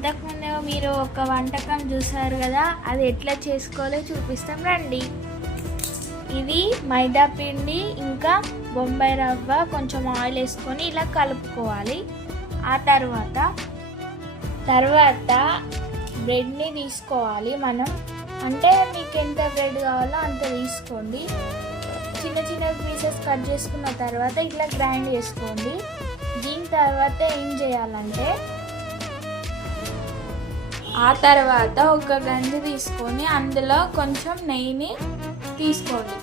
ఇంతకుముందు మీరు ఒక వంటకం చూసారు కదా, అది ఎట్లా చేసుకోవాలో చూపిస్తాం రండి. ఇది మైదా పిండి ఇంకా బొంబాయి రవ్వ కొంచెం ఆయిల్ వేసుకొని ఇలా కలుపుకోవాలి. ఆ తర్వాత బ్రెడ్ని తీసుకోవాలి మనం. అంటే మీకు ఎంత బ్రెడ్ కావాలో అంత తీసుకోండి. చిన్న చిన్న పీసెస్ కట్ చేసుకున్న తర్వాత ఇట్లా గ్రైండ్ చేసుకోండి. దీని తర్వాత ఏం చేయాలంటే, ఆ తర్వాత ఒక గంజి తీసుకొని అందులో కొంచెం నెయ్యిని తీసుకోండి.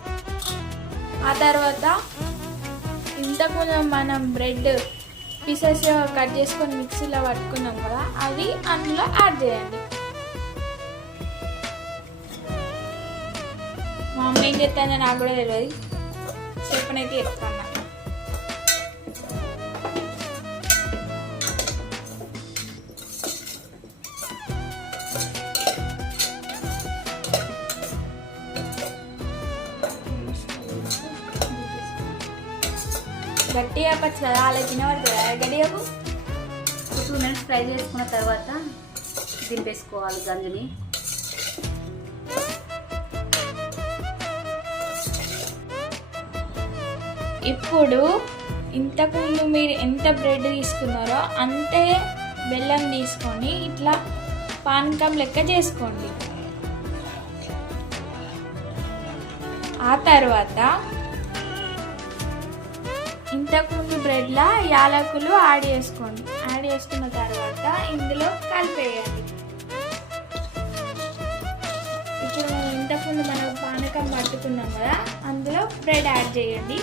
ఆ తర్వాత ఇంతకుముందు మనం బ్రెడ్ పీసెస్ కట్ చేసుకొని మిక్సీలో పట్టుకున్నాం కదా, అది అందులో యాడ్ చేయండి. మా అమ్మ ఏం చెప్తానో నాకు కూడా తెలియదు, చెప్పనైతే చెప్తాను. గట్టిగా పచ్చి కదా, అలా తినబడుతుందా గడియకు. 2 minutes ఫ్రై చేసుకున్న తర్వాత దింపేసుకోవాలి గంజిని. ఇప్పుడు ఇంతకుముందు మీరు ఎంత బ్రెడ్ తీసుకున్నారో అంతే బెల్లం తీసుకొని ఇట్లా పానకం లెక్క చేసుకోండి. ఆ తర్వాత ఇంతకుముందు బ్రెడ్లో యాలకులు యాడ్ చేసుకోండి. యాడ్ చేసుకున్న తర్వాత ఇందులో కలిపేయండి. ఇప్పుడు ఇంతకుముందు మనం పానకం పట్టుకున్నాం కదా, అందులో బ్రెడ్ యాడ్ చేయండి.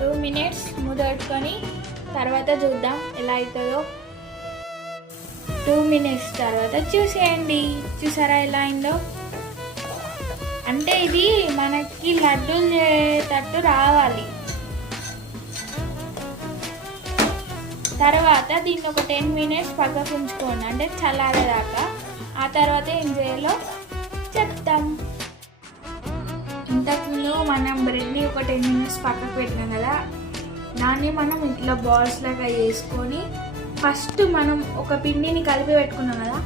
టూ మినిట్స్ మూత పెట్టుకొని తర్వాత చూద్దాం ఎలా అవుతుందో. 2 minutes తర్వాత చూసేయండి. చూసారా ఎలా అయిందో? అంటే ఇది మనకి లడ్డూలు చేసేటట్టు రావాలి. తర్వాత దీన్ని ఒక 10 minutes పక్కకు ఉంచుకోండి, అంటే చల్లారేదాకా. ఆ తర్వాత ఏం చేయాలో చెప్తాం. ఇంతకుముందు మనం బ్రెడ్ని ఒక 10 minutes పక్కకు పెట్టినాం కదా, దాన్ని మనం ఇట్లా బాల్స్ లాగా వేసుకొని ఫస్ట్ మనం ఒక పిండిని కలిపి పెట్టుకున్నాం కదా,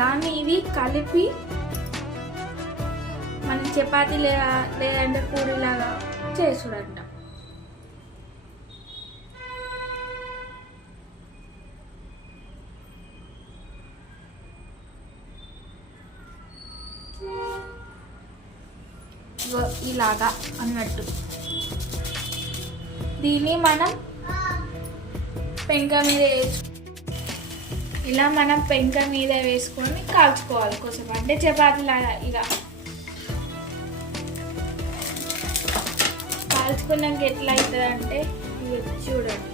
దాన్ని ఇది కలిపి మనం చపాతీ లేదంటే పూరీలాగా చేసుడంట. ఇలాగా అన్నట్టు దీన్ని మనం పెంక మీద ఇలా మనం పెంక మీద వేసుకొని కాల్చుకోవాలి కోసం, అంటే చపాతీ లాగా ఇలా కాల్చుకున్నాక ఎట్లా అవుతుంది అంటే చూడండి.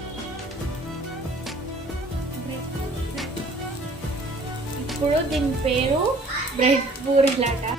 ఇప్పుడు దీని పేరు బ్రెడ్ పూరీలాగా.